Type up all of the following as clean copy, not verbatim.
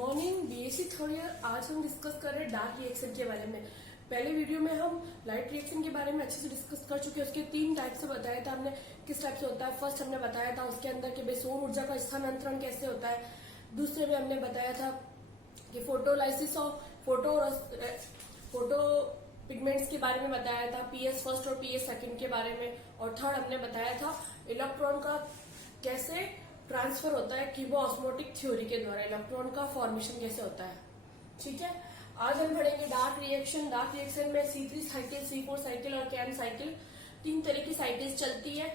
Morning BSc third year. आज हम discuss कर रहे हैं डार्क रिएक्शन के बारे में। पहले वीडियो में हम लाइट रिएक्शन के बारे में अच्छे से डिस्कस कर चुके हैं। उसके 3 टाइप से बताया था हमने, किस टाइप से होता है। फर्स्ट हमने बताया था उसके अंदर के सौर ऊर्जा का स्थानांतरण कैसे होता है। दूसरे में हमने बताया था कि फोटोलाइसिस और फोटो पिगमेंट्स के बारे में बताया था, पीएस फर्स्ट और पीएस सेकंड के बारे में। और थर्ड हमने बताया था इलेक्ट्रॉन का कैसे ट्रांसफर होता है कीबो-ऑस्मोटिक थ्योरी के द्वारा, इलेक्ट्रॉन का फॉर्मेशन कैसे होता है। ठीक है, आज हम पढ़ेंगे डार्क रिएक्शन। डार्क रिएक्शन में C3 साइकिल, C4 साइकिल और कैम साइकिल, 3 तरह की साइकिल्स चलती है।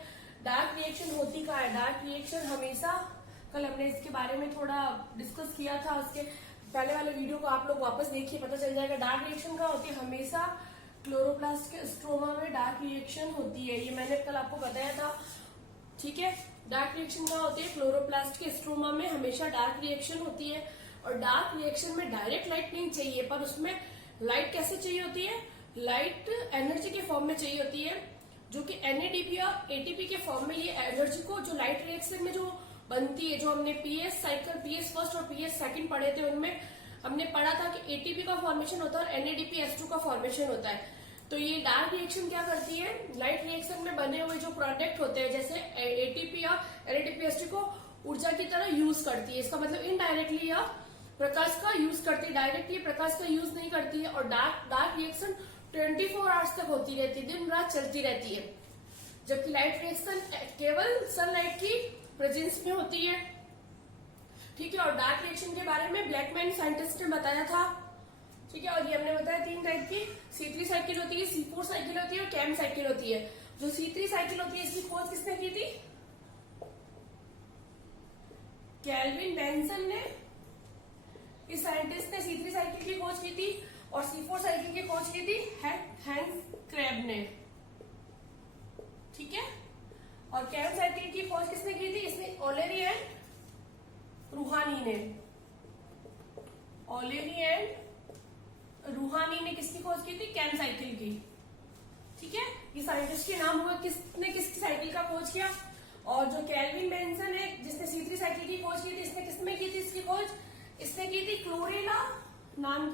डार्क रिएक्शन होती क्या है? डार्क रिएक्शन हमेशा, कल हमने इसके बारे में थोड़ा डिस्कस किया था, उसके पहले वाले वीडियो को आप लोग वापस देखिए, पता चल जाएगा। डार्क रिएक्शन क्या होती है? हमेशा क्लोरोप्लास्ट के स्ट्रोमा में डार्क रिएक्शन होती है। ये मैंने कल आपको बताया था। ठीक है, डार्क रिएक्शन क्या होती है? क्लोरोप्लास्ट के स्ट्रोमा में हमेशा डार्क रिएक्शन होती है। और डार्क रिएक्शन में डायरेक्ट लाइट नहीं चाहिए, पर उसमें लाइट कैसे चाहिए होती है? लाइट एनर्जी के फॉर्म में चाहिए होती है, जो कि NADP और ATP के फॉर्म में। ये एनर्जी को जो लाइट रिएक्शन में जो बनती है, जो हमने पीएस साइकिल, पीएस फर्स्ट और पीएस सेकंड पढ़े थे, उनमें हमने पढ़ा था कि ATP का फॉर्मेशन होता है और NADPH2 का फॉर्मेशन होता है। तो ये डार्क रिएक्शन क्या करती है? लाइट रिएक्शन में बने हुए जो प्रोडक्ट होते हैं, जैसे ATP या NADPH2 को ऊर्जा की तरह यूज करती है। इसका मतलब इनडायरेक्टली या प्रकाश का यूज करती है, डायरेक्टली प्रकाश का यूज नहीं करती है। और डार्क रिएक्शन 24 आवर्स तक होती रहती है, दिन रात चलती रहती है। जबकि लाइट रिएक्शन केवल सनलाइट की प्रेजेंस में होती है। ठीक है, और डार्क रिएक्शन के बारे में ब्लैकमैन साइंटिस्ट ने बताया था। ठीक है, और ये हमने बताया 3 टाइप की C3 साइकिल होती है, C4 साइकिल होती है और कैम साइकिल होती है। जो C3 साइकिल होती है, इसकी खोज किसने की थी? केल्विन बेंसन ने, इस साइंटिस्ट ने C3 साइकिल की खोज की थी। और C4 साइकिल की खोज की थी हैंस क्रेब ने। ठीक है, और कैम साइकिल की खोज किसने की थी? इसमें ओलेरी एंड रूहानी ने। ओलेरी एंड रूहानी ने किसकी खोज की थी? कैम साइकिल की। ठीक है, ये साइंटिस्ट के नाम हुए, किसने किसकी साइकिल का खोज किया। और जो केल्विन बेंसन है, जिसने C3 साइकिल की खोज की थी, इसने किसमें की थी इसकी खोज? इसने की थी क्लोरेला नाम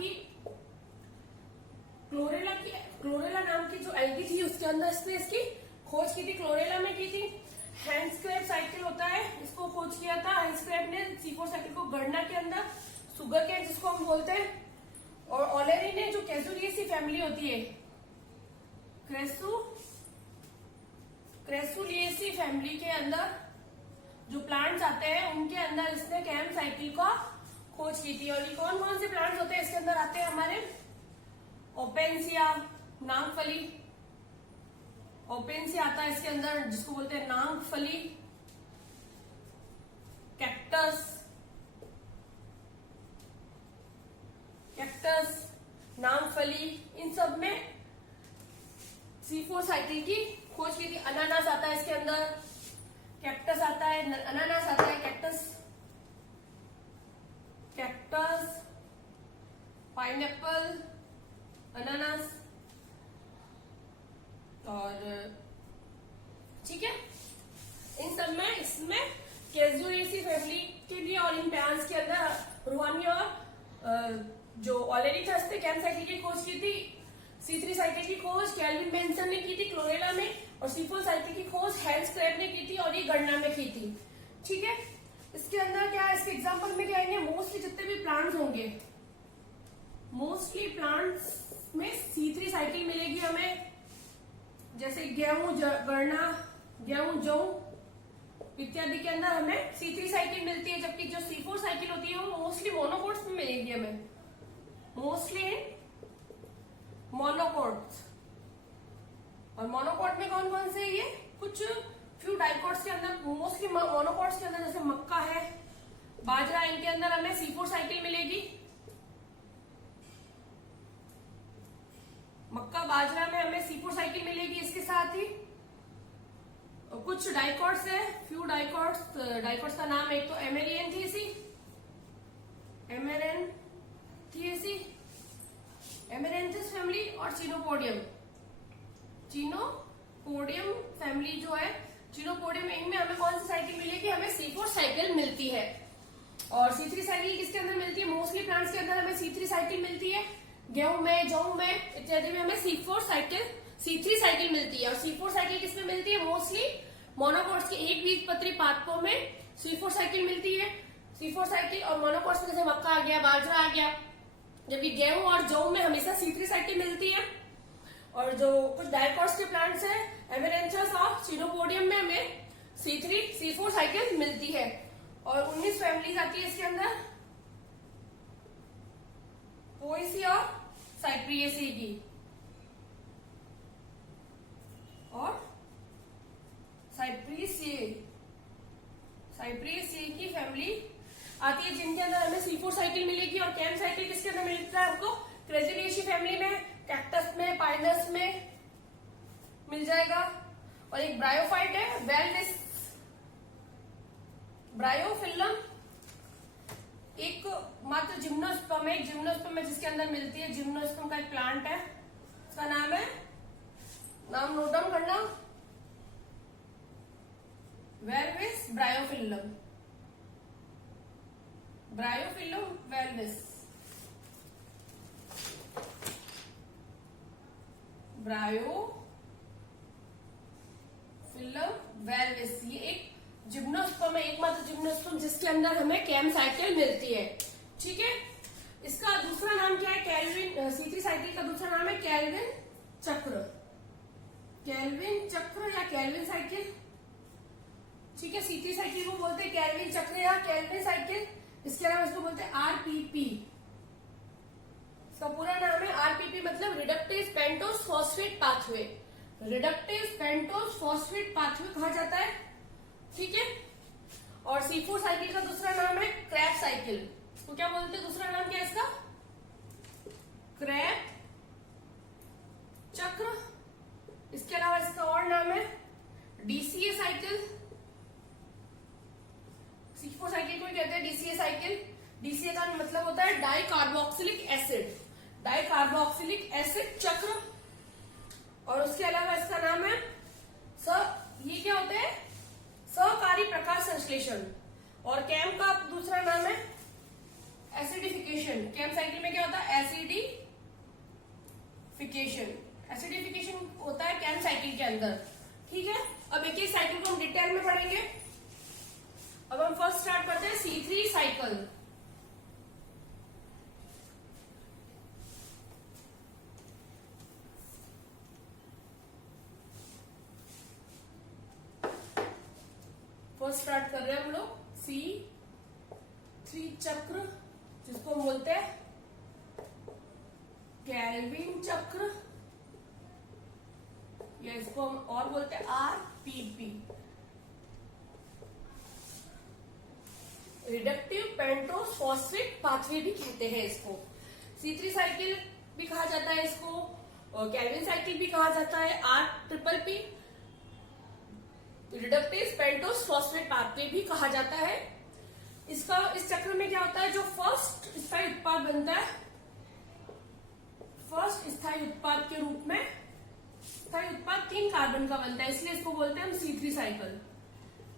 की जो एल्गी थी, उसके अंदर इसने इसकी खोज की थी, क्लोरेला में की थी। हैंस क्रेब साइकिल होता है, इसको खोज किया था हैंस क्रेब ने C4 साइकिल को गणना के अंदर, सुगर केन जिसको हम बोलते हैं। और ओलेरी ने जो कैजुलिएसी फैमिली होती है, क्रेसुलिएसी फैमिली के अंदर जो प्लांट्स आते हैं, उनके अंदर इसने कैम साइकिल का खोज की थी। और ये कौन कौन से प्लांट्स होते हैं इसके अंदर आते हैं? हमारे ओपेंसिया, नागफली, ओपेंसिया आता है इसके अंदर, जिसको बोलते हैं नागफली, कैक्टस, नागफली, इन सब में C4 साइकिल की खोज की थी। अनानास आता है इसके अंदर, कैक्टस आता है, अनानास आता है, कैक्टस, पाइनएप्पल, अनानास। और ठीक है, इन सब में इसमें कैजुलिएसी फैमिली के लिए, और इन प्लांट्स के अंदर रूहानी और जो ओलेरी था, इसने कैम साइकिल की खोज की थी। C3 साइकिल की खोज केल्विन बेंसन ने की थी क्लोरेला में, और C4 साइकिल की खोज हैंस क्रेब ने की थी, और ये गणना में की थी। ठीक है, इसके अंदर क्या है, इसके एग्जांपल में क्या आएंगे? मोस्टली जितने भी प्लांट्स होंगे, मोस्टली प्लांट्स में C3 साइकिल मिलेगी हमें। जैसे गेहूं, गन्ना, गेहूं, जौ इत्यादि के अंदर हमें C3 साइकिल मिलती है। जबकि जो C4 साइकिल होती है वो मोस्टली मोनोकोट्स में मिलेगी हमें, मोस्टली मोनोकोट्स। और मोनोकोट में कौन कौन से? ये कुछ फ्यू डाइकोट्स के अंदर, मोस्टली मोनोकोट्स के अंदर, जैसे मक्का है, बाजरा, इनके अंदर हमें C4 साइकिल मिलेगी। मक्का, बाजरा में हमें C4 साइकिल मिलेगी। इसके साथ ही कुछ डाइकोट्स है, फ्यू डाइकोट्स का नाम, एक तो एमेरेंथिस फैमिली और चिनोपोडियम फैमिली जो है, चिनोपोडियम, इनमें हमें कौन सी साइकिल मिलेगी? हमें C4 साइकिल मिलती है। और C3 साइकिल किसके अंदर मिलती है? मोस्टली प्लांट्स के अंदर हमें C3 साइकिल मिलती है। गेहूं में, जौ में इत्यादि में हमें C3 साइकिल मिलती है। और C4 साइकिल किसमें मिलती है? मोस्टली मोनोकोट्स के एक बीजपत्री पादपों में C4 साइकिल मिलती है। C4 साइकिल और मोनोकोट्स में जैसे मक्का आ गया, बाजरा आ गया, जबकि गेहूं और जौ में हमेशा C3 साइकिल मिलती है। और जो कुछ डायकोट्स के प्लांट्स है, एमेरेंथस और सिनोपोडियम में हमें C4 साइकिल मिलती है। और 19 फैमिलीज आती है इसके अंदर, पोएसी और साइप्रियेसी की, और साइप्रियेसी की फैमिली आती है, जिनके अंदर हमें C4 साइकिल मिलेगी। और कैम साइकिल किसके अंदर मिलता है हमको? क्रेजुलेसी फैमिली में, कैक्टस में, पाइनस में मिल जाएगा। और एक ब्रायोफाइट है, वेलविस ब्रायोफिल्लम, एक मात्र जिम्नोस्पर्म है, जिसके अंदर मिलती है। जिम्नोस्पर्म का एक प्लांट है, उसका नाम है, नाम नोट डाउन करना, वेलविस ब्रायोफिल्लम, वेलविस ब्रायोफिल्लम वेलविस, ये एक जिम्नोस्पर्म है, एकमात्र जिम्नोस्पर्म जिसके अंदर हमें कैम साइकिल मिलती है। ठीक है, इसका दूसरा नाम क्या है? कैल्विन। C3 साइकिल का दूसरा नाम है कैल्विन चक्र, या कैल्विन साइकिल। ठीक है, C3 साइकिल को बोलते हैं कैल्विन चक्र या कैल्विन साइकिल। इसके अलावा इसको बोलते हैं RPP। इसका पूरा नाम है RPP, मतलब reductase pentose phosphate pathway. Reductase pentose phosphate pathway कहा जाता है। ठीक है, और C4 साइकिल का दूसरा नाम है क्रैब साइकिल। इसको क्या बोलते हैं? दूसरा नाम क्या है इसका? क्रैब चक्र। इसके अलावा इसका और नाम है DCA साइकिल। C4 साइकिल को कहते हैं DCA साइकिल। DCA का मतलब होता है डाई कार्बोक्सिलिक एसिड चक्र। और उसके अलावा इसका नाम है ये क्या होते हैं? सहकारी प्रकाश संश्लेषण। और कैम का दूसरा नाम है एसिडिफिकेशन। कैम साइकिल में क्या होता है? एसिडिफिकेशन होता है कैम साइकिल के अंदर। ठीक है, अब एक एक साइकिल को हम डिटेल में पढ़ेंगे। अब हम फर्स्ट स्टार्ट करते हैं C3 साइकिल। फर्स्ट स्टार्ट कर रहे हैं हम लोग C3 चक्र, जिसको हम बोलते हैं कैल्विन चक्र, या इसको हम और बोलते हैं RPP, reductive pentose phosphate pathway भी कहते हैं इसको। C3 साइकिल भी कहा जाता है इसको, और कैल्विन साइकिल भी कहा जाता है, RPP reductive pentose phosphate pathway भी कहा जाता है। इस चक्र में क्या होता है? जो फर्स्ट स्थायी उत्पाद बनता है, फर्स्ट स्थायी उत्पाद के रूप में, स्थायी उत्पाद 3 कार्बन का बनता है, इसलिए इसको बोलते हैं हम C3 साइकिल।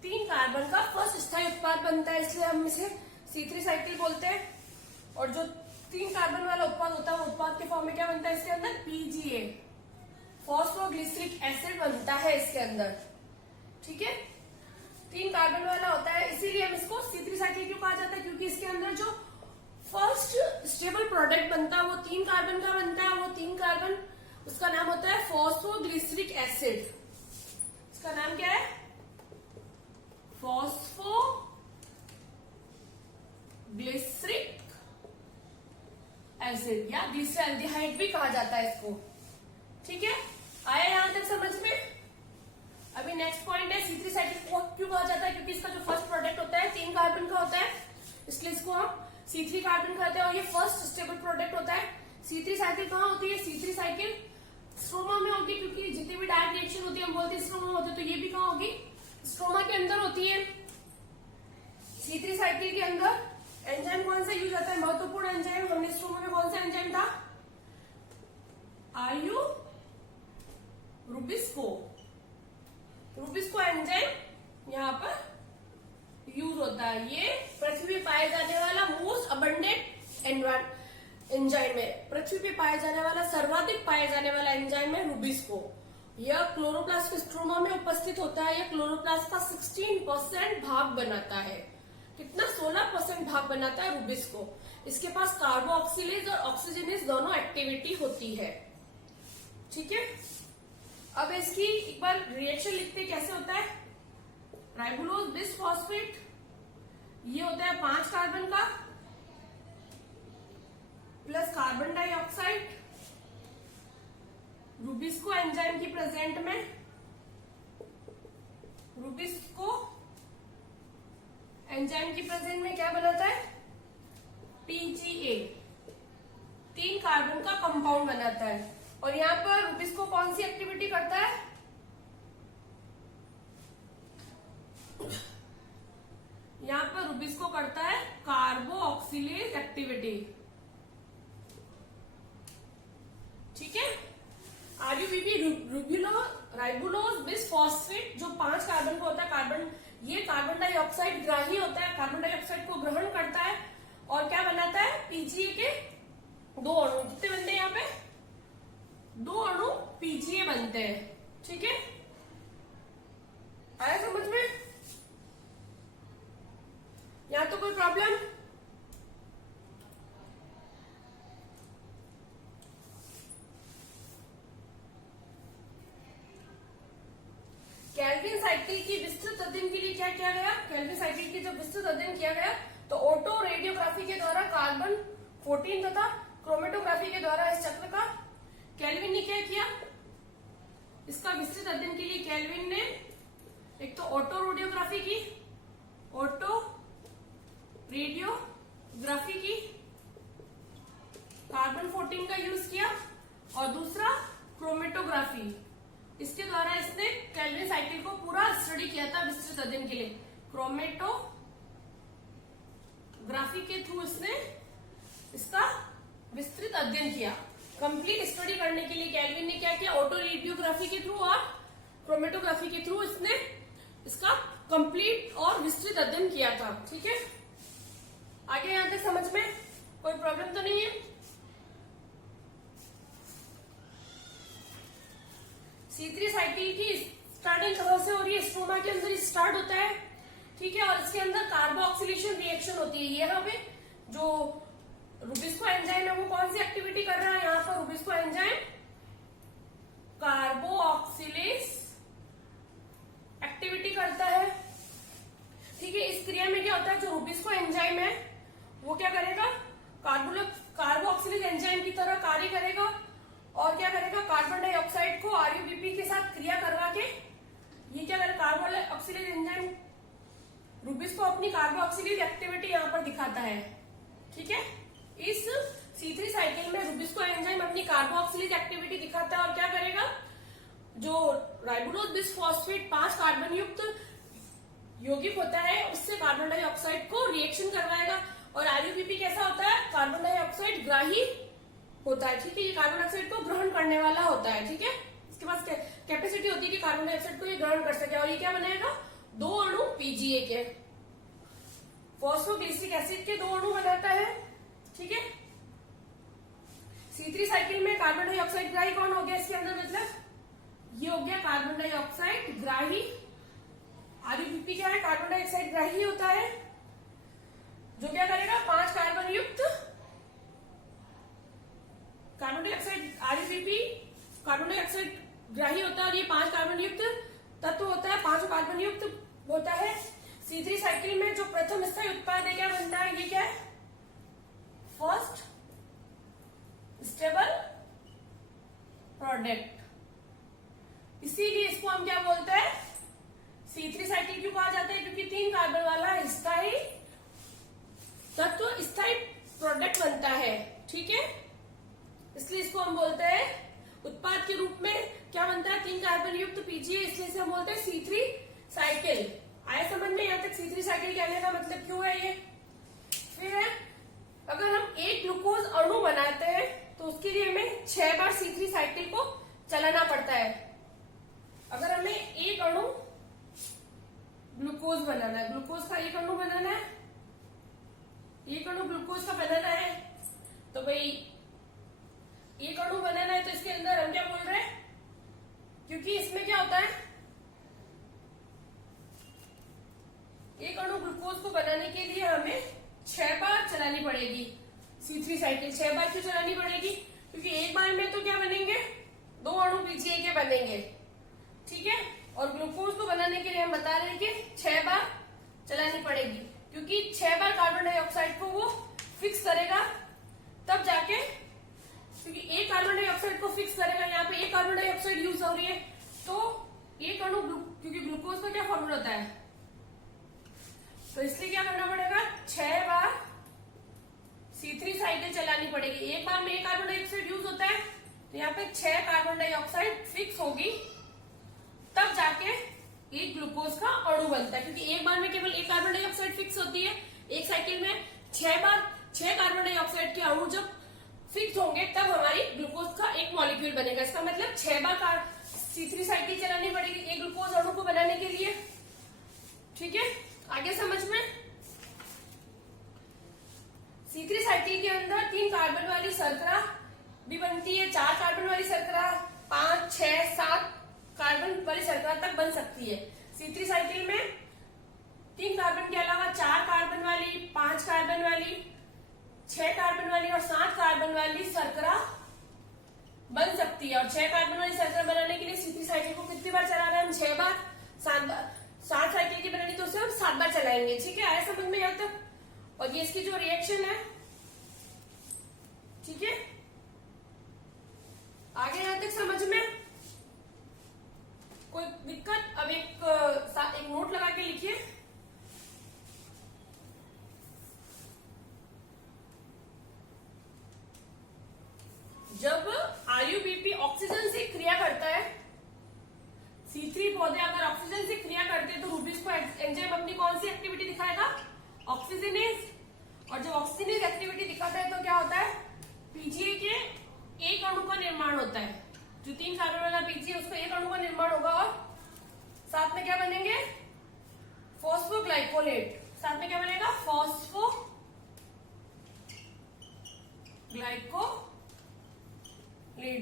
3 कार्बन का फर्स्ट स्थायी उत्पाद बनता है, इसलिए हम इसे C3 साइकिल बोलते हैं। और जो 3 कार्बन वाला उत्पाद होता है, वो उत्पाद के फॉर्म में क्या बनता है? इसके अंदर PGA, फॉस्फोग्लिसरिक एसिड बनता है इसके अंदर। ठीक है, 3 कार्बन वाला होता है, इसीलिए हम इसको C3 साइकिल क्यों कहा जाता है? क्योंकि इसके अंदर जो फर्स्ट स्टेबल प्रोडक्ट बनता है वो 3 कार्बन का बनता है। वो 3 कार्बन, उसका नाम होता है फॉस्फोग्लिसरिक एसिड। इसका नाम क्या है? फॉस्फोग्लिसरिक एसिड, या ग्लिसरॉल्डिहाइड भी कहा जाता है इसको। ठीक है, आया यहां तक समझ में? अभी नेक्स्ट पॉइंट है C3 साइकिल को क्यों कहा जाता है? क्योंकि इसका जो फर्स्ट प्रोडक्ट होता है 3 कार्बन का होता है, इसलिए इसको हम C3 कार्बन कहते हैं, और ये फर्स्ट स्टेबल प्रोडक्ट होता है। C3 साइकिल कहाँ होती है? C3 साइकिल स्ट्रोमा में होगी, क्योंकि जितनी भी डायरेक्ट रिएक्शन होती है हम बोलते हैं स्ट्रोमा में होती है, तो ये भी कहाँ होगी? स्ट्रोमा के अंदर होती है। C3 साइकिल के अंदर एंजाइम कौन सा यूज होता है? महत्वपूर्ण एंजाइम हमने स्ट्रोमा में कौन सा एंजाइम था? रुबिस्को एंजाइम यहाँ पर यूज होता है। ये पृथ्वी पाया जाने वाला मोस्ट अबंडेंट एंजाइम है, पृथ्वी पे पाया जाने वाला सर्वाधिक पाया जाने वाला एंजाइम है रूबिस्को। यह क्लोरोप्लास्ट के स्ट्रोमा में उपस्थित होता है। यह क्लोरोप्लास्ट का 16% भाग बनाता है। कितना? 16% भाग बनाता है रूबिस्को। इसके पास कार्बोक्सिलेज और ऑक्सीजनेज दोनों एक्टिविटी होती है। ठीक है, अब इसकी एक बार रिएक्शन लिखते कैसे होता है। राइबोलोज बिसफॉस्फेट, ये होता है 5 कार्बन का plus carbon dioxide. Rubisco enzyme की प्रेजेंट में क्या बनाता है? PGA, 3 कार्बन का कंपाउंड बनाता है। और यहाँ पर रूबिस्को कौन सी एक्टिविटी करता है? यहाँ पर रूबिस्को करता है कार्बोक्सिलेज एक्टिविटी। ठीक है, RUBP राइबोलोज बिसफॉस्फेट जो 5 कार्बन का होता है, ये कार्बन डाइऑक्साइड ग्राही होता है, कार्बन डाइऑक्साइड को ग्रहण करता है और क्या बनाता है? PGA के 2 अणु। कितने बनते हैं यहाँ पे? 2 अणु PGA बनते हैं। ठीक है, आया समझ में? यहाँ तो कोई प्रॉब्लम? केल्विन साइकिल की विस्तृत अध्ययन के लिए क्या किया गया? केल्विन साइकिल की जब विस्तृत अध्ययन किया गया तो ऑटो रेडियोग्राफी के द्वारा कार्बन 14 तथा क्रोमेटोग्राफी के द्वारा इस चक्र का केल्विन ने क्या किया? इसका विस्तृत अध्ययन के लिए केल्विन ने एक तो ऑटो रेडियोग्राफी की, कार्बन 14 का यूज किया, और दूसरा क्रोमेटोग्राफी। इसके द्वारा इसने केल्विन साइकिल को पूरा स्टडी किया था विस्तृत अध्ययन के लिए। क्रोमेटोग्राफी के थ्रू इसने इसका विस्तृत अध्ययन किया। कंप्लीट स्टडी करने के लिए केल्विन ने क्या किया? ऑटो रेडियोग्राफी के थ्रू और क्रोमेटोग्राफी के थ्रू इसने इसका कंप्लीट और विस्तृत अध्ययन किया था। ठीक है, आगे यहां तक समझ में कोई प्रॉब्लम तो नहीं है? C3 साइकिल की स्टार्टिंग कहां से हो रही है? स्ट्रोमा के अंदर स्टार्ट होता है। ठीक है, और इसके अंदर कार्बोक्सिलेशन रिएक्शन होती है। यहाँ पे जो रूबिस्को एंजाइम है वो कौन सी एक्टिविटी कर रहा है? यहाँ पर रूबिस्को एंजाइम कार्बोक्सिलेज एक्टिविटी करता है। ठीक है, इस क्रिया में क्या होता है? जो रूबिस्को एंजाइम है वो क्या करेगा? कार्बोक्सिलेज एंजाइम की तरह कार्य करेगा और क्या करेगा? कार्बन डाइऑक्साइड को RUBP के साथ क्रिया करवा के ये क्या करेगा? कार्बोक्सिलेज एंजाइम रूबिस्को अपनी कार्बोक्सिलेज एक्टिविटी यहाँ पर दिखाता है। ठीक है, इस C3 साइकिल में रूबिस्को एंजाइम अपनी कार्बोक्सिलेज एक्टिविटी दिखाता है और क्या करेगा? जो राइबोलोज बिसफॉस्फेट 5 कार्बन युक्त यौगिक होता है उससे कार्बन डाइऑक्साइड को रिएक्शन करवाएगा। और RUBP कैसा होता है? कार्बन डाइऑक्साइड ग्राही होता है। ठीक है, ये कार्बन डाइऑक्साइड को ग्रहण करने वाला होता है। ठीक है, इसके पास कैपेसिटी होती है कि कार्बन डाइऑक्साइड को ये ग्रहण कर सके। और ये क्या बनाएगा? 2 अणु PGA के, फॉस्फोग्लिसरिक एसिड के 2 अणु बनाता है। ठीक है, C3 साइकिल में कार्बन डाइऑक्साइड ग्राही कौन हो गया? इसके अंदर मतलब ये हो गया कार्बन डाइऑक्साइड ग्राही। RUBP क्या है? कार्बन डाइऑक्साइड ग्राही होता है जो क्या करेगा? 5 कार्बन युक्त carbon dioxide RUBP carbon dioxide ग्राही होता है और ये 5 कार्बन युक्त तत्व होता है, 5 कार्बन युक्त होता है। C3 साइकिल में जो प्रथम स्थायी उत्पाद है क्या बनता है? ये क्या है? First stable product. इसीलिए इसको हम क्या बोलते हैं? C3 साइकिल क्यों कहा जाता है? क्योंकि 3 कार्बन वाला स्थायी तत्व स्थायी प्रोडक्ट बनता है। ठीक है, इसलिए इसको हम बोलते हैं उत्पाद के रूप में क्या बनता है? 3 कार्बन युक्त PGA, इसलिए इसे हम बोलते हैं C3 साइकिल। आया समझ में? यहाँ तक C3 साइकिल कहने का मतलब क्यों है ये? फिर है, अगर हम एक ग्लूकोज अणु बनाते हैं तो उसके लिए हमें 6 बार C3 साइकिल को चलाना पड़ता है। अगर हमें एक अणु ग्लूकोज बनाना है, ग्लूकोज का एक अणु बनाना है ग्लूकोज का बनाना है तो भाई एक अणु बनाना है तो इसके अंदर हम क्या बोल रहे हैं, क्योंकि इसमें क्या होता है, एक अणु ग्लूकोज को बनाने के लिए हमें 6 बार चलानी पड़ेगी C3 साइकिल। 6 बार क्यों चलानी पड़ेगी, क्योंकि एक बार में तो क्या बनेंगे, 2 अणु पीजीए के बनेंगे, ठीक है। और ग्लूकोज को बनाने के लिए हम बता रहे हैं कि 6 बार चलानी पड़ेगी, क्योंकि 6 बार कार्बन डाइऑक्साइड को वो फिक्स करेगा, तब जाके, क्योंकि एक कार्बन डाइऑक्साइड को फिक्स करेगा, यहाँ पे एक कार्बन डाइऑक्साइड यूज हो रही है तो एक अणु, क्योंकि ग्लूकोज का क्या फॉर्मूला होता है, तो इसलिए क्या करना पड़ेगा, 6 बार C3 साइकिल चलानी पड़ेगी। एक बार में एक कार्बन डाइऑक्साइड यूज होता है तो यहाँ पे 6 कार्बन डाइऑक्साइड फिक्स होगी, तब जाके एक ग्लूकोज का अणु बनता है, क्योंकि एक बार में केवल एक कार्बन डाइऑक्साइड फिक्स होती है। एक साइकिल में 6 बार 6 कार्बन डाइऑक्साइड के अणु जब फिक्स होंगे तब हमारी ग्लूकोज का एक मॉलिक्यूल बनेगा। इसका मतलब 6 बार C3 साइकिल चलानी पड़ेगी एक ग्लूकोज अणु को बनाने के लिए, ठीक है। आगे समझ में, C3 साइकिल के अंदर 3 कार्बन वाली शर्करा भी बनती है, 4 कार्बन वाली शर्करा, 5, 6, 7 कार्बन वाली शर्करा तक बन सकती है। C3 साइकिल में 3 कार्बन के अलावा 4 कार्बन वाली, 5 कार्बन वाली, 6 कार्बन वाली और 7 कार्बन वाली शर्करा बन सकती है। और 6 कार्बन वाली शर्करा बनाने के लिए C3 साइकिल को कितनी बार चलाना है, हम 6 बार, 7 बार। 7 साइकिल की बनानी तो उसे हम 7 बार चलाएंगे, ठीक है। आया समझ में यहाँ तक। और ये इसकी जो रिएक्शन है, ठीक है, आगे यहां तक समझ में कोई दिक्कत। अब एक नोट लगा के लिखिए, जब RuBP ऑक्सीजन से क्रिया करता है, C3 पौधे अगर ऑक्सीजन से क्रिया करते हैं तो रूबिस को एंजाइम अपनी कौन सी एक्टिविटी दिखाएगा, ऑक्सीजनेज। और जब ऑक्सीजनेज एक्टिविटी दिखाता है तो क्या होता है, पीजीए के एक अणु का निर्माण होता है। जो 3 कार्बन वाला पीजीए उसका एक अणु का निर्माण होगा और साथ में क्या बनेंगे, फॉस्फोग्लाइकोलेट। साथ में क्या बनेगा, फॉस्फोग्लाइकोलेट,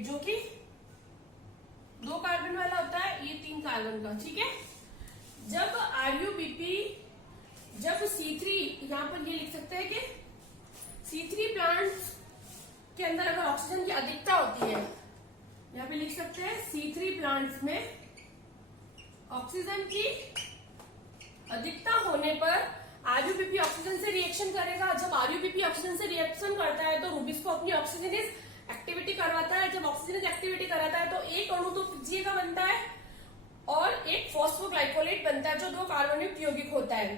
जो कि 2 कार्बन वाला होता है, ये 3 कार्बन का, ठीक है। जब RuBP, जब C3, यहां पर ये लिख सकते हैं कि C3 प्लांट्स के अंदर अगर ऑक्सीजन की अधिकता होती है, यहाँ पे लिख सकते हैं C3 प्लांट्स में ऑक्सीजन की अधिकता होने पर RuBP ऑक्सीजन से रिएक्शन करेगा। जब RuBP ऑक्सीजन से रिएक्शन करता है तो रूबिस को अपनी ऑक्सीजनेज एक्टिविटी करवाता है। जब ऑक्सीजनेज एक्टिविटी कराता है तो एक अणु तो पीजीए का बनता है और एक फॉस्फोग्लाइकोलेट बनता है जो 2 कार्बन युक्त यौगिक होता है।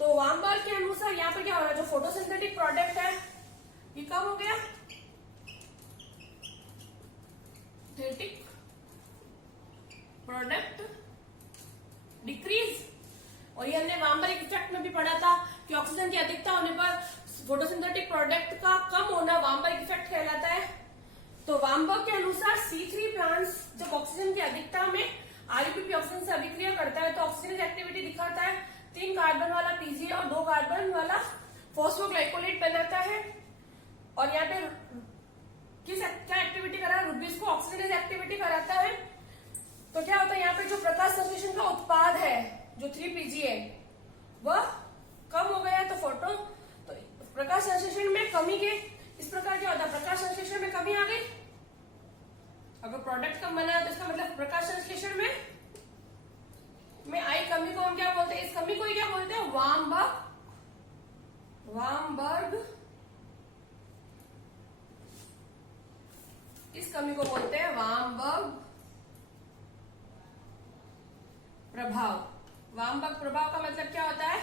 तो वामबर्ग के अनुसार यहाँ पर क्या हो रहा है, जो फोटोसिंथेटिक प्रोडक्ट है ये कम हो गया, सिंथेटिक प्रोडक्ट डिक्रीज। और ये हमने वामबर्ग इफेक्ट में भी पढ़ा था कि ऑक्सीजन की अधिकता होने पर फोटोसिंथेटिक प्रोडक्ट का कम होना वामबर्ग इफेक्ट कहलाता है। तो वामबर्ग के अनुसार C3 प्लांट्स जब ऑक्सीजन की अधिकता में RuBP ऑक्सीजन से अभिक्रिया करता है तो ऑक्सीजन एक्टिविटी दिखाता है, 3 कार्बन वाला पीजीए और 2 कार्बन वाला फॉस्फोग्लाइकोलेट बनाता है। और यहाँ पे क्या एक्टिविटी करा है, रूबिस को ऑक्सीजनेज एक्टिविटी कराता है। तो क्या होता है, यहाँ पे जो प्रकाश संश्लेषण का उत्पाद है जो 3PGA वह कम हो गया, तो प्रकाश संश्लेषण में कमी के इस प्रकार क्या होता है, प्रकाश संश्लेषण में कमी आ गई। अगर प्रोडक्ट कम बना है तो इसका मतलब प्रकाश संश्लेषण में आई कमी को हम क्या बोलते हैं, इस कमी को क्या बोलते हैं, वामबर्ग, इस कमी को बोलते हैं वामबर्ग प्रभाव। वामबर्ग प्रभाव का मतलब क्या होता है,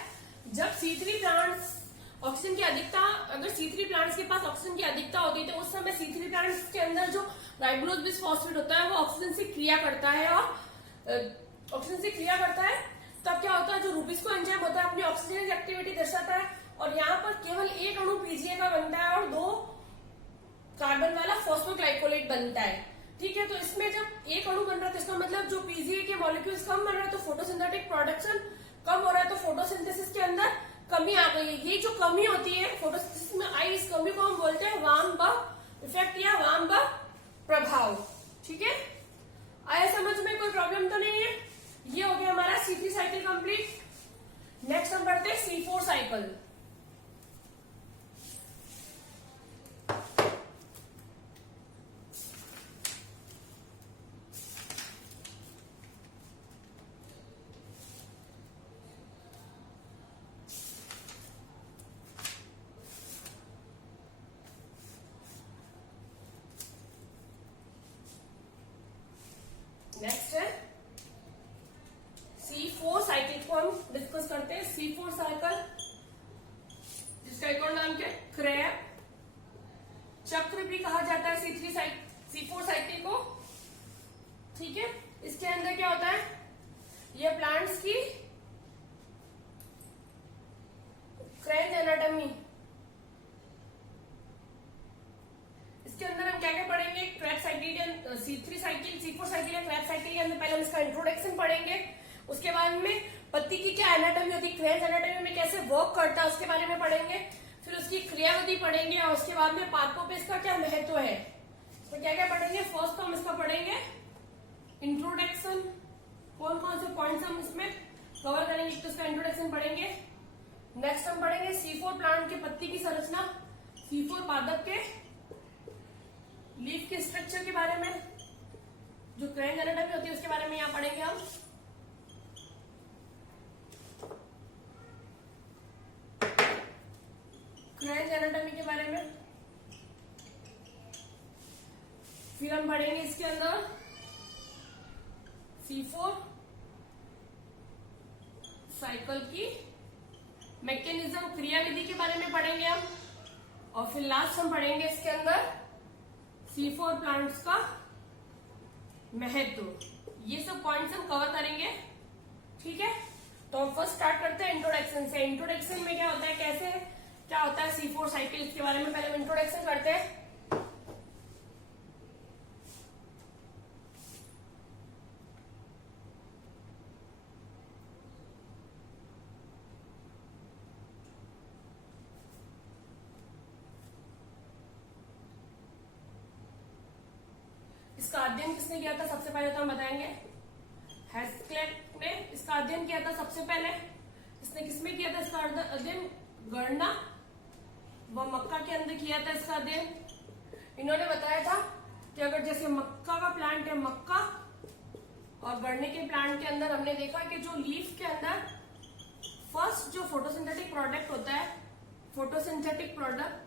जब C3 प्लांट्स ऑक्सीजन की अधिकता, अगर C3 प्लांट्स के पास ऑक्सीजन की अधिकता होती है तो उस समय C3 प्लांट्स के अंदर जो राइबोलोज बिसफॉस्फेट होता है वो ऑक्सीजन से क्रिया करता है और ऑक्सीजन से क्रिया करता है, तब क्या होता है, जो रूबिस्को एंजाइम होता है अपनी ऑक्सीजनेज एक्टिविटी दर्शाता है और यहाँ पर केवल एक अणु पीजीए का बनता है और 2 कार्बन वाला फॉस्फोग्लाइकोलेट बनता है, ठीक है। तो इसमें जब एक अणु बन रहा है तो इसका मतलब जो पीजीए के मॉलिक्यूल्स कम बन रहा है तो फोटोसिंथेटिक प्रोडक्शन कम हो रहा है, तो फोटोसिंथेसिस के अंदर कमी आ गई है। ये जो कमी होती है फोटोसिंथेसिस में आई, इस कमी को हम बोलते हैं वाम इफेक्ट या वाम प्रभाव। ठीक है, आया समझ में? कोई प्रॉब्लम तो नहीं है? ये हो गया हमारा C3 साइकिल कंप्लीट। नेक्स्ट हम पढ़ते हैं C4 साइकिल। नेक्स्ट है C4 साइकिल को हम डिस्कस करते हैं। C4 साइकिल, जिसका एक और नाम क्या है? क्रेब चक्र भी कहा जाता है C4 साइकिल को। ठीक है, इसके अंदर क्या होता है? ये प्लांट्स की क्रेन एनाटॉमी, इसके अंदर हम क्या क्या पढ़ेंगे? क्रैब साइकिल के C4 साइकिल या क्रैब साइकिल के अंदर पहले हम इसका इंट्रोडक्शन पढ़ेंगे। उसके बाद में पत्ती की क्या एनाटॉमी होती है, क्रेन एनाटॉमी में कैसे वर्क करता है उसके बारे में पढ़ेंगे। फिर उसकी क्रियाविधि पढ़ेंगे और उसके बाद में पादपों पे इसका क्या महत्व है, तो क्या क्या पढ़ेंगे? फर्स्ट हम इसका पढ़ेंगे इंट्रोडक्शन। कौन कौन से पॉइंट्स हम इसमें कवर करेंगे, तो इसका इंट्रोडक्शन पढ़ेंगे। नेक्स्ट हम पढ़ेंगे C4 प्लांट के पत्ती की संरचना, C4 पादप के लीफ के स्ट्रक्चर के बारे में, जो क्रेन एनाटॉमी होती है उसके बारे में यहाँ पढ़ेंगे हम। क्रेन एनाटॉमी के बारे में फिर हम पढ़ेंगे इसके अंदर C4 साइकिल की मैकेनिज्म, क्रियाविधि के बारे में पढ़ेंगे हम। और फिर लास्ट हम पढ़ेंगे इसके अंदर C4 प्लांट्स का महत्व। ये सब पॉइंट्स हम कवर करेंगे। ठीक है, तो हम फर्स्ट स्टार्ट करते हैं इंट्रोडक्शन से। इंट्रोडक्शन में क्या होता है, कैसे क्या होता है C4 साइकिल, इसके बारे में पहले हम इंट्रोडक्शन करते हैं। इसका अध्ययन किसने किया था सबसे पहले, तो हम बताएंगे हेस्क्लेट ने इसका अध्ययन किया था सबसे पहले। इसने किसमें किया था इसका अध्ययन? गणना व मक्का के अंदर किया था इसका अध्ययन। इन्होंने बताया था कि अगर जैसे मक्का का प्लांट है, मक्का और गन्ने के प्लांट के अंदर हमने देखा कि जो लीफ के अंदर फर्स्ट जो फोटोसिंथेटिक प्रोडक्ट होता है, फोटोसिंथेटिक प्रोडक्ट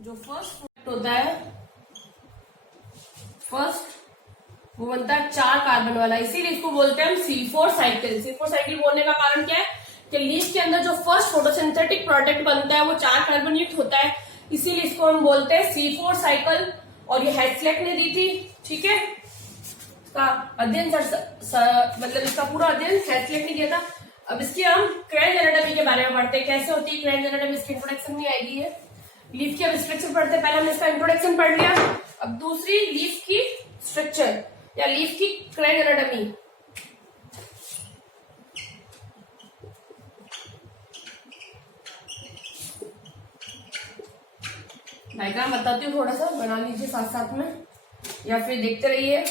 जो फर्स्ट होता है, फर्स्ट वो बनता है 4 कार्बन वाला, इसीलिए इसको बोलते हैं हम C4 साइकिल। C4 साइकिल बोलने का कारण क्या है कि लीफ के अंदर जो फर्स्ट फोटोसिंथेटिक प्रोडक्ट बनता है वो 4 कार्बन युक्त होता है, इसीलिए इसको हम बोलते हैं C4 साइकिल। और ये हेस्क्लेट ने दी थी। ठीक है, इसका अध्ययन मतलब इसका पूरा अध्ययन हेस्क्लेट ने किया था। अब इसकी हम क्रेन एनाटॉमी के बारे में पढ़ते हैं, कैसे होती है क्रेन एनाटॉमी, इसकी इंट्रोडक्शन में आएगी है। लीफ की अब स्ट्रक्चर पढ़ते हैं, पहले हमने इसका इंट्रोडक्शन पढ़ लिया। अब दूसरी लीफ की स्ट्रक्चर या लीफ की क्रेन एनाटॉमी। डायग्राम बताती हूँ, थोड़ा सा बना लीजिए साथ साथ में या फिर देखते रहिए।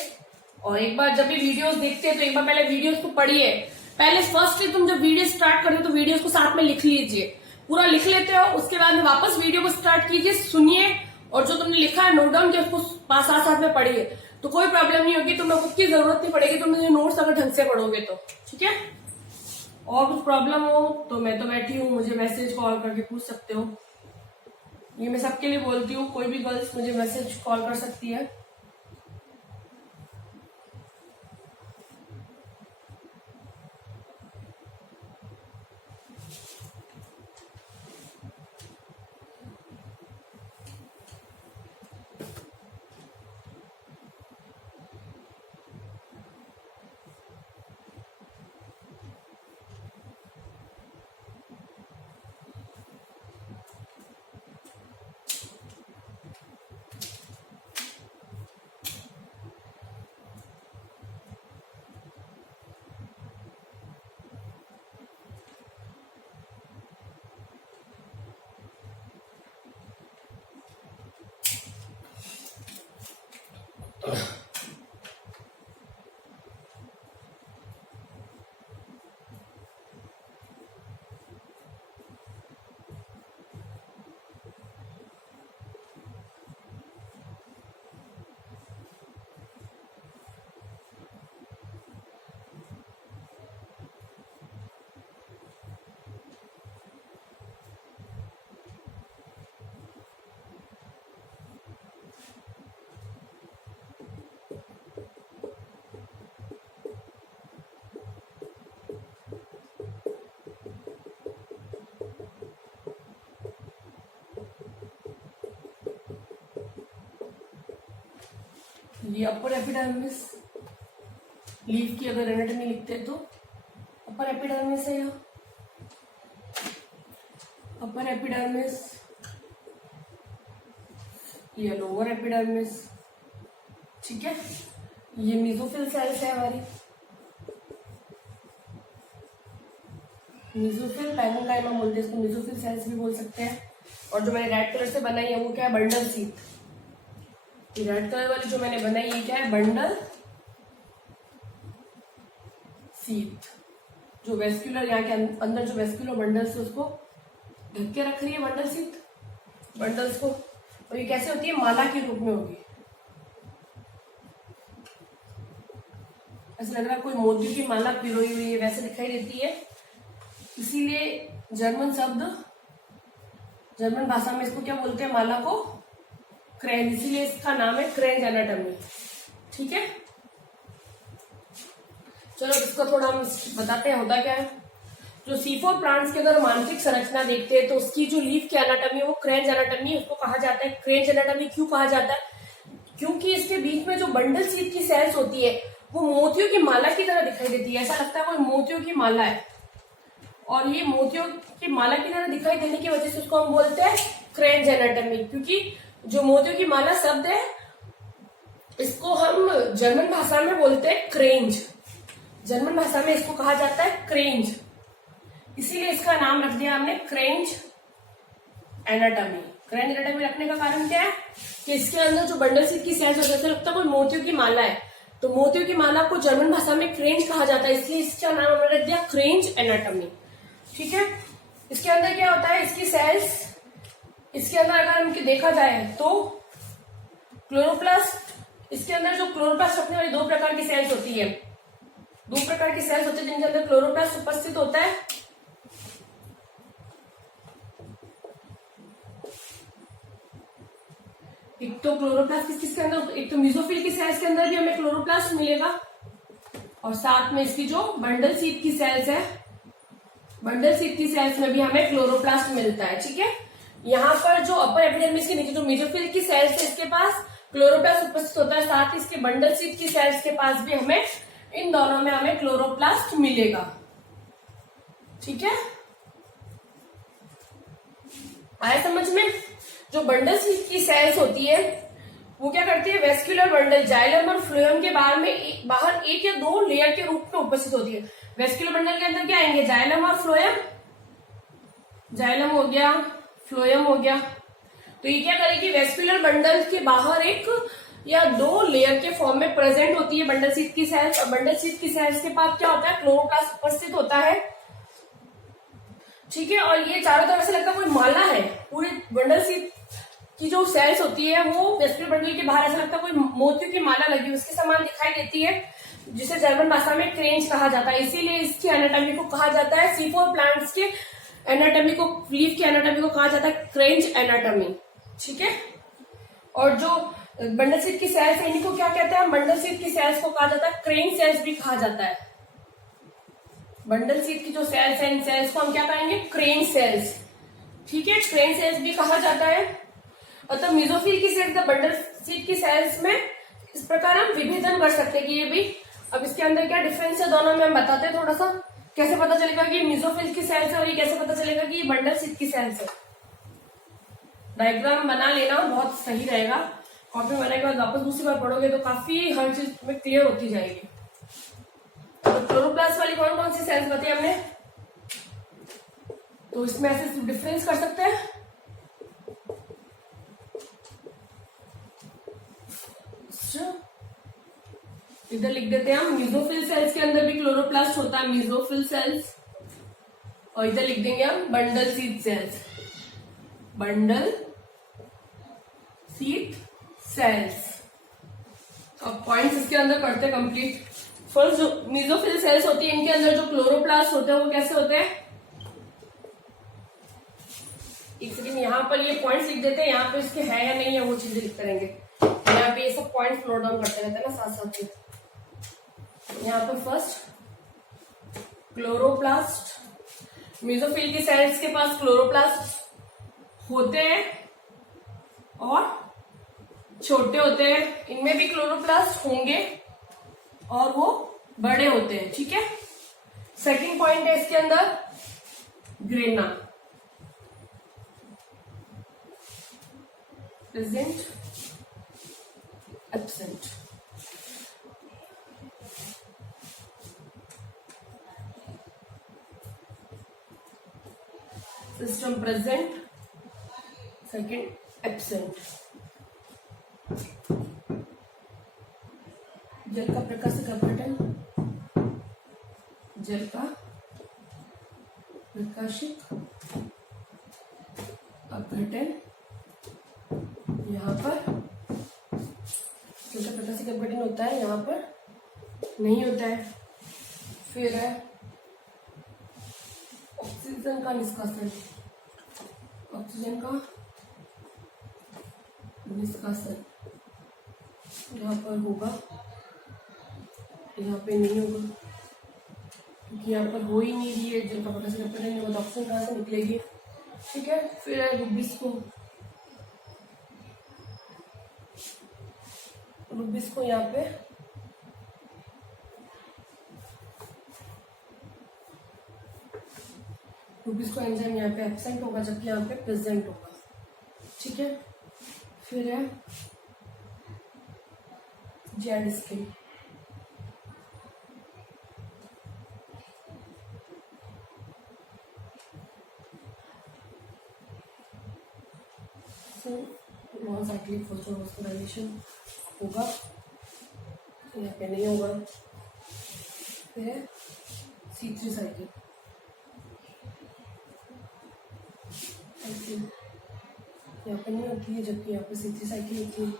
और एक बार जब भी वीडियोस देखते हैं तो एक बार पहले वीडियोस को पढ़िए। पहले फर्स्ट तुम जब वीडियो स्टार्ट करो तो वीडियोस को साथ में लिख लीजिए, पूरा लिख लेते हो, उसके बाद में वापस वीडियो को स्टार्ट कीजिए, सुनिए और जो तुमने लिखा है नोट डाउन किया उसको साथ साथ में पढ़िए, तो कोई प्रॉब्लम नहीं होगी। तुम्हें बुक की जरूरत नहीं पड़ेगी, तुम मुझे नोट्स अगर ढंग से पढ़ोगे तो। ठीक है, और कुछ प्रॉब्लम हो तो मैं तो बैठी हूँ, मुझे मैसेज कॉल करके पूछ सकते हो। ये मैं सबके लिए बोलती हूँ, कोई भी गर्ल्स मुझे मैसेज कॉल कर सकती है। ये अपर एपिडर्मिस, लीफ की अगर एनाटॉमी लिखते हैं तो अपर एपिडर्मिस है यहाँ, अपर एपिडर्मिस, ये लोअर एपिडर्मिस, ठीक है। ये मेसोफिल सेल्स है हमारी, मेसोफिल पैरेन्काइमा बोलते हैं इसको, मेसोफिल सेल्स भी बोल सकते हैं। और जो मैंने रेड कलर से बनाई है वो क्या है, बंडल सीथ। रेड कलर वाली जो मैंने बनाई है क्या है, बंडल सीथ। जो वेस्क्यूलर यहाँ के अंदर जो वेस्क्यूलर बंडल्स है उसको ढक के रख रही है बंडल सीथ बंडल्स को। और ये कैसे होती है, माला के रूप में होगी। ऐसा लग रहा है कोई मोती की माला पिरोई हुई है, वैसे दिखाई देती है। इसीलिए जर्मन शब्द, जर्मन भाषा में इसको क्या बोलते हैं, माला को क्रेंज, इसीलिए इसका नाम है क्रेंज एनाटॉमी, ठीक है। चलो इसको थोड़ा हम बताते हैं होता क्या है। जो C4 प्लांट्स के अंदर मानसिक संरचना देखते हैं तो उसकी जो लीफ की एनाटॉमी है वो क्रेंज एनाटॉमी, उसको कहा जाता है क्रेंज एनाटॉमी। क्यों कहा जाता है, क्योंकि इसके बीच में जो बंडल सीथ की सेल्स होती है वो मोतियों की माला की तरह दिखाई देती है। ऐसा लगता है कोई मोतियों की माला है, और ये मोतियों की माला की तरह दिखाई देने की वजह से उसको हम बोलते हैं क्रेंज एनाटॉमी। क्योंकि जो मोतियों की माला शब्द है इसको हम जर्मन भाषा में बोलते हैं क्रेंज, जर्मन भाषा में इसको कहा जाता है क्रेंज, इसीलिए इसका नाम रख दिया हमने क्रेंज एनाटॉमी। क्रेंज एनाटॉमी रखने का कारण क्या है कि इसके अंदर जो बंडल सीथ की सेल्स होती है, ऐसा लगता है कोई मोतियों की माला है, तो मोतियों की माला को जर्मन भाषा में क्रेंज कहा जाता है, इसलिए इसका नाम हमने रख दिया क्रेंज एनाटॉमी, ठीक है। इसके अंदर क्या होता है, इसकी सेल्स, इसके अंदर अगर हम देखा जाए तो क्लोरोप्लास्ट, इसके अंदर जो क्लोरोप्लास्ट रखने वाली दो प्रकार की सेल्स होती है, दो प्रकार की सेल्स होती है जिनके अंदर क्लोरोप्लास्ट उपस्थित होता है। एक तो क्लोरोप्लास्ट किसके अंदर, एक तो मेसोफिल की सेल्स के अंदर भी हमें क्लोरोप्लास्ट मिलेगा, और साथ में इसकी जो बंडल सीथ की सेल्स है, बंडल सीथ की सेल्स में भी हमें क्लोरोप्लास्ट मिलता है, ठीक है। यहाँ पर जो अपर एपिडर्मिस के नीचे जो मेसोफिल की सेल्स है इसके पास क्लोरोप्लास्ट उपस्थित होता है, साथ ही इसके बंडल सीथ की सेल्स के पास भी हमें, इन दोनों में हमें क्लोरोप्लास्ट मिलेगा, ठीक है। आया समझ में। जो बंडल सीथ की सेल्स होती है वो क्या करती है, वेस्क्यूलर बंडल, जाइलम और फ्लोएम के बाहर एक या दो लेयर के रूप में उपस्थित होती है। वेस्क्यूलर बंडल के अंदर क्या आएंगे, जाइलम और फ्लोएम, जाइलम हो गया, फ्लोएम हो गया। तो ये क्या करेगी, वेस्क्यूलर बंडल के बाहर एक या दो लेयर के फॉर्म में प्रेजेंट होती है बंडल सीथ की सेल्स, और बंडल सीथ की सेल्स के पास क्या होता है, क्लोरोप्लास्ट उपस्थित होता है, ठीक है। और ये चारों तरफ से लगता है कोई माला है, पूरी बंडल सीथ की जो सेल्स होती है वो वेस्क्यूलर बंडल के बाहर ऐसा लगता है कोई मोतियों की माला लगी उसके समान दिखाई देती है, जिसे जर्मन भाषा में क्रेंज कहा जाता है। इसीलिए इसकी एनाटॉमी को कहा जाता है, C4 प्लांट्स के एनाटॉमी को, लीफ की एनाटॉमी को कहा जाता है क्रेंज एनाटॉमी, ठीक है। और जो बंडल सीथ की सेल्स है इनको क्या कहते हैं, बंडल सीथ की सेल्स को कहा जाता है क्रेंज सेल्स भी कहा जाता है। बंडल सीथ की जो सेल्स है इन सेल्स को हम क्या कहेंगे, क्रेंज सेल्स, ठीक है, क्रेंज सेल्स भी कहा जाता है। मतलब मेसोफिल की सेल्स, बंडल सीथ की सेल्स में इस प्रकार हम विभेदन कर सकते हैं कि ये भी, अब इसके अंदर क्या डिफरेंस है दोनों में हम बताते हैं थोड़ा सा, कैसे पता चलेगा कि मेसोफिल की सेल्स है और ये कैसे पता चलेगा कि ये बंडल सीथ की सेल्स है। डायग्राम बना लेना बहुत सही रहेगा, कॉपी बनाने के बाद वापस दूसरी बार पढ़ोगे तो काफी हर चीज में क्लियर होती जाएगी। तो क्लोरोप्लास्ट वाली कौन कौन सी सेल्स बताई हमने, तो इसमें ऐसे डिफरेंस कर सकते हैं। इधर लिख देते हैं हम, मेसोफिल सेल्स के अंदर भी क्लोरोप्लास्ट होता है, मेसोफिल सेल्स, और इधर लिख देंगे हम bundle sheath cells, bundle sheath cells. अब पॉइंट्स इसके अंदर करते हैं कंप्लीट। फर्स्ट जो मेसोफिल सेल्स होती है इनके अंदर जो क्लोरोप्लास्ट होते हैं वो कैसे होते हैं, एक सेकेंड यहाँ पर ये पॉइंट्स लिख देते हैं, यहाँ पे इसके है या नहीं है वो चीजें लिख करेंगे, यहाँ पे ये सब पॉइंट्स नोट डाउन करते रहते हैं ना साथ साथ में। यहाँ पर फर्स्ट क्लोरोप्लास्ट, मेसोफिल की सेल्स के पास क्लोरोप्लास्ट होते हैं और छोटे होते हैं, इनमें भी क्लोरोप्लास्ट होंगे और वो बड़े होते हैं, ठीक है। सेकंड पॉइंट है इसके अंदर grana, present absent. System present, second absent. जल का प्रकाशिक अपघटन, जल का प्रकाशिक अपघटन, यहाँ पर जल का प्रकाशिक अपघटन होता है, यहाँ पर नहीं होता है। फिर है ऑक्सीजन का निष्कासन, ऑक्सीजन का निष्कासन यहाँ पर होगा, यहाँ पे नहीं होगा क्योंकि यहाँ पर हो ही नहीं रही है, जल का प्रकाशिक अपघटन नहीं होगा तो ऑक्सीजन कहाँ से निकलेगी, ठीक है। फिर है रुबिस्को, रुबिस्को यहाँ पे रुबिस्को एंजाइम यहाँ पे एब्सेंट होगा जबकि यहाँ पे प्रेजेंट होगा, ठीक है। फिर है Z skin, non cyclic phosphorylation होगा, यहाँ पे नहीं होगा। फिर है C3 साइकिल, यहाँ पे नहीं होती है जबकि यहाँ पे C3 साइकिल होती है,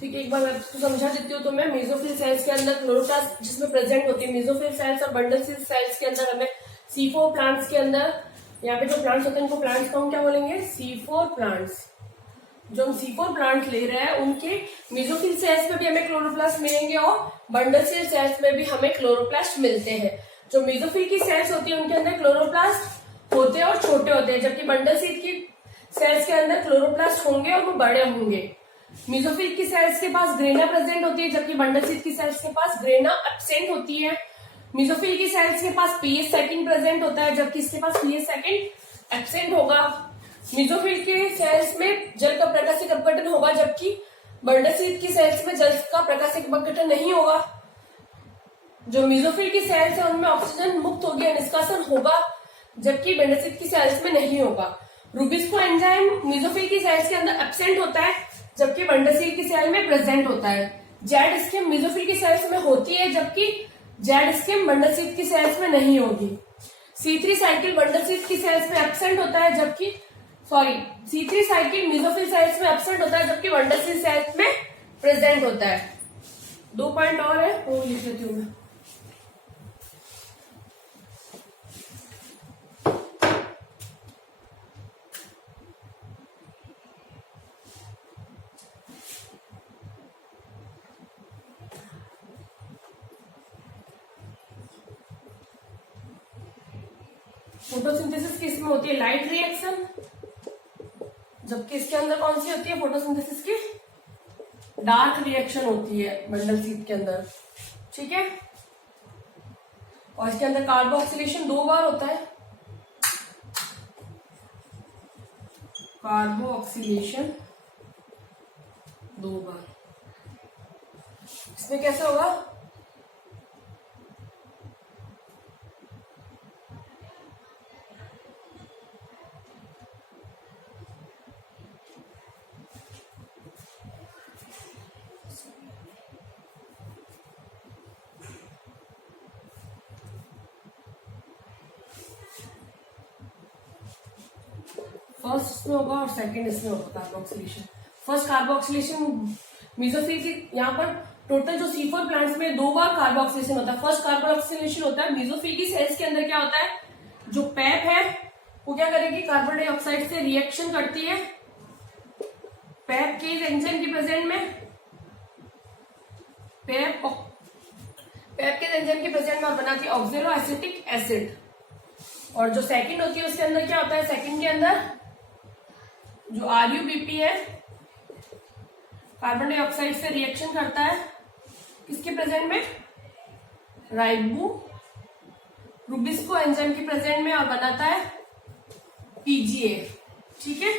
ठीक है। एक बार मैं आपको समझा देती हूँ तो मैं मेसोफिल सेल्स के अंदर क्लोरोप्लास्ट जिसमें प्रेजेंट होती है, मेसोफिल सेल्स और बंडल सेल्स के अंदर हमें C4 प्लांट्स के अंदर, यहाँ पे जो प्लांट्स होते हैं उनको प्लांट्स को हम क्या बोलेंगे, C4 प्लांट्स। जो हम C4 प्लांट ले रहे हैं उनके मेसोफिल सेल्स में भी हमें क्लोरोप्लास्ट मिलेंगे और बंडल सेल्स में भी हमें क्लोरोप्लास्ट मिलते हैं। जो मेसोफिल की सेल्स होती है उनके अंदर क्लोरोप्लास्ट होते हैं और छोटे होते हैं, जबकि बंडल सीड की सेल्स के अंदर क्लोरोप्लास्ट होंगे और वो बड़े होंगे। मेसोफिल की सेल्स के पास ग्रेना प्रेजेंट होती है जबकि बंडल सीड की सेल्स के पास ग्रेना एब्सेंट होती है। मेसोफिल की सेल्स के पास पीएच सेकंड प्रेजेंट होता है जबकि इसके पास पीएच सेकंड एब्सेंट होगा। मेसोफिल के सेल्स में जल का प्रकाशिक अपघटन होगा जबकि बंडल सीड की सेल्स में जल का प्रकाशिक अपघटन नहीं होगा। जो मेसोफिल की सेल्स है उनमें ऑक्सीजन मुक्त होगी, निष्कासन होगा, जबकि बंडल सीड की सेल्स में नहीं होगा। रुबिस्को एंजाइम मेसोफिल की सेल्स के अंदर एब्सेंट होता है जबकि बंडल सीड की सेल में प्रेजेंट होता है। जेड स्किम मेसोफिल की सेल्स में होती है जबकि जेड स्किम बंडल सीड की सेल्स में नहीं होगी। C3 साइकिल बंडल सीड की सेल्स में एब्सेंट होता है जबकि C3 साइकिल मेसोफिल सेल्स में एब्सेंट होता है जबकि बंडल सीड सेल्स में प्रेजेंट होता है। 2 पॉइंट और है वो लिख लेती हूँ मैं। फोटोसिंथेसिस किसमें होती है, लाइट रिएक्शन, जबकि इसके अंदर कौन सी होती है फोटोसिंथेसिस की, डार्क रिएक्शन होती है बंडल सीड के अंदर, ठीक है। और इसके अंदर कार्बोक्सिलेशन 2 बार होता है, कार्बोक्सिलेशन 2 बार। इसमें कैसे होगा, फर्स्ट इसमें होगा और सेकंड इसमें होगा कार्बोक्सिलेशन। फर्स्ट कार्बोक्सिलेशन मेसोफिल की, यहाँ पर टोटल जो C4 प्लांट्स में 2 बार कार्बोक्सिलेशन होता है। फर्स्ट कार्बोक्सिलेशन होता है मेसोफिल की सेल्स के अंदर, क्या होता है, जो पैप है वो क्या करेगी, कार्बन डाइऑक्साइड से रिएक्शन करती है पैप के एंजाइम के प्रेजेंट में, पैप के एंजाइम के प्रेजेंट में और बनाती है ऑक्जेलो एसिटिक एसिड। और जो सेकंड होती है उसके अंदर क्या होता है, सेकंड के अंदर जो RUBP है कार्बन डाइऑक्साइड से रिएक्शन करता है किसके प्रेजेंट में, राइबो रुबिस्को एंजाइम के प्रेजेंट में, और बनाता है पीजीए। ठीक है,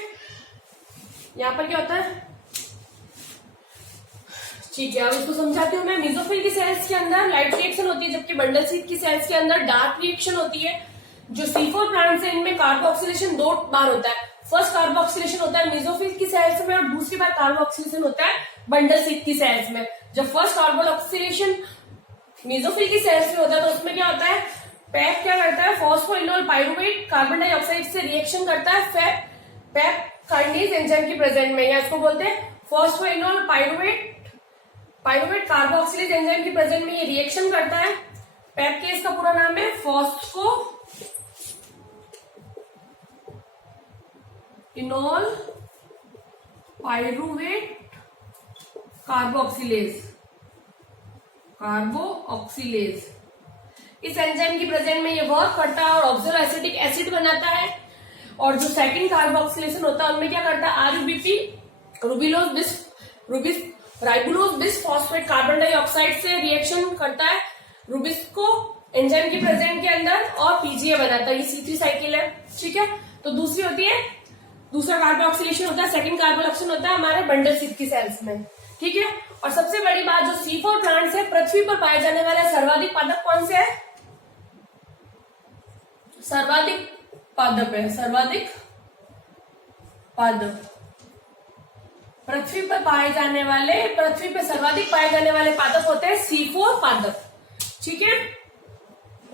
यहां पर क्या होता है, ठीक है, अब इसको समझाती हूँ मैं। मेसोफिल की सेल्स के अंदर लाइट रिएक्शन होती है, जबकि बंडल शीथ की सेल्स के अंदर डार्क रिएक्शन होती है। जो C4 प्लांट्स है इनमें कार्बोक्सिलेशन 2 बार होता है। फर्स्ट कार्बोक्सिलेशन होता है मेसोफिल की सेल्स में और दूसरी बार कार्बोक्सिलेशन होता है बंडल शीथ की सेल्स में। जब फर्स्ट कार्बोक्सिलेशन मेसोफिल की सेल्स में होता है तो उसमें क्या होता है, पैप क्या करता है, फॉस्फोइनोल पाइरुवेट कार्बन डाइऑक्साइड से रिएक्शन करता है पैप काइनेज एंजाइम के प्रेजेंट में, या इसको बोलते हैं फॉस्फोइनोल पाइरुवेट कार्बोक्सिलेज एंजाइम के प्रेजेंट में ये रिएक्शन करता है। पैप के इसका पूरा नाम है फॉस्फो इनोल पाइरुवेट कार्बोक्सिलेज। इस एंजाइम की प्रेजेंट में ये वर्क करता है और ऑक्सलो एसिटिक एसिड बनाता है। और जो सेकंड कार्बोक्सिलेशन होता है उनमें क्या करता है, RBP ribulose bis phosphate carbon dioxide से रिएक्शन करता है रुबिस्को एंजाइम की प्रेजेंट के अंदर और पीजीए बनाता है। ये C3 साइकिल है। ठीक है, तो दूसरी होती है, दूसरा कार्बोक्सिलेशन होता है, सेकंड कार्बोक्सिलेशन होता है हमारे बंडल शीथ की सेल्स में। ठीक है, और सबसे बड़ी बात, जो C4 प्लांट्स है पृथ्वी पर पाए जाने वाला सर्वाधिक पादप कौन से है, सर्वाधिक पादप है, सर्वाधिक पादप पृथ्वी पर सर्वाधिक पाए जाने वाले पादप होते हैं C4 पादप। ठीक है,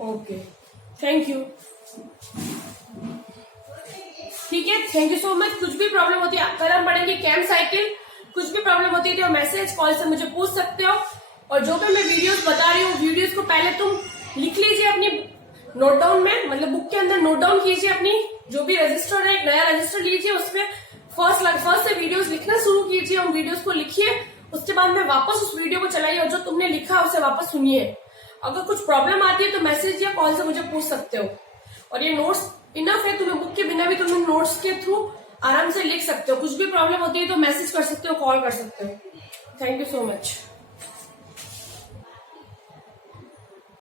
ओके, थैंक यू। ठीक है, थैंक यू सो मच। कुछ भी प्रॉब्लम होती है, कल हम पढ़ेंगे केम साइकिल। कुछ भी प्रॉब्लम होती है तो मैसेज कॉल से मुझे पूछ सकते हो। और जो भी मैं वीडियोस बता रही हूँ, वीडियोस को पहले तुम लिख लीजिए अपनी नोट डाउन में, मतलब बुक के अंदर नोट डाउन कीजिए अपनी जो भी रजिस्टर है, एक नया रजिस्टर लीजिए, उसमें फर्स्ट से वीडियोस लिखना शुरू कीजिए। उन वीडियोस को लिखिए, उसके बाद में वापस उस वीडियो को चलाइए और जो तुमने लिखा उसे वापस सुनिए। अगर कुछ प्रॉब्लम आती है तो मैसेज या कॉल से मुझे पूछ सकते हो। और ये नोट्स इनफ है, तुम्हें बुक के बिना भी तुम नोट्स के थ्रू आराम से लिख सकते हो। कुछ भी प्रॉब्लम होती है तो मैसेज कर सकते हो, कॉल कर सकते हो। Thank you so much.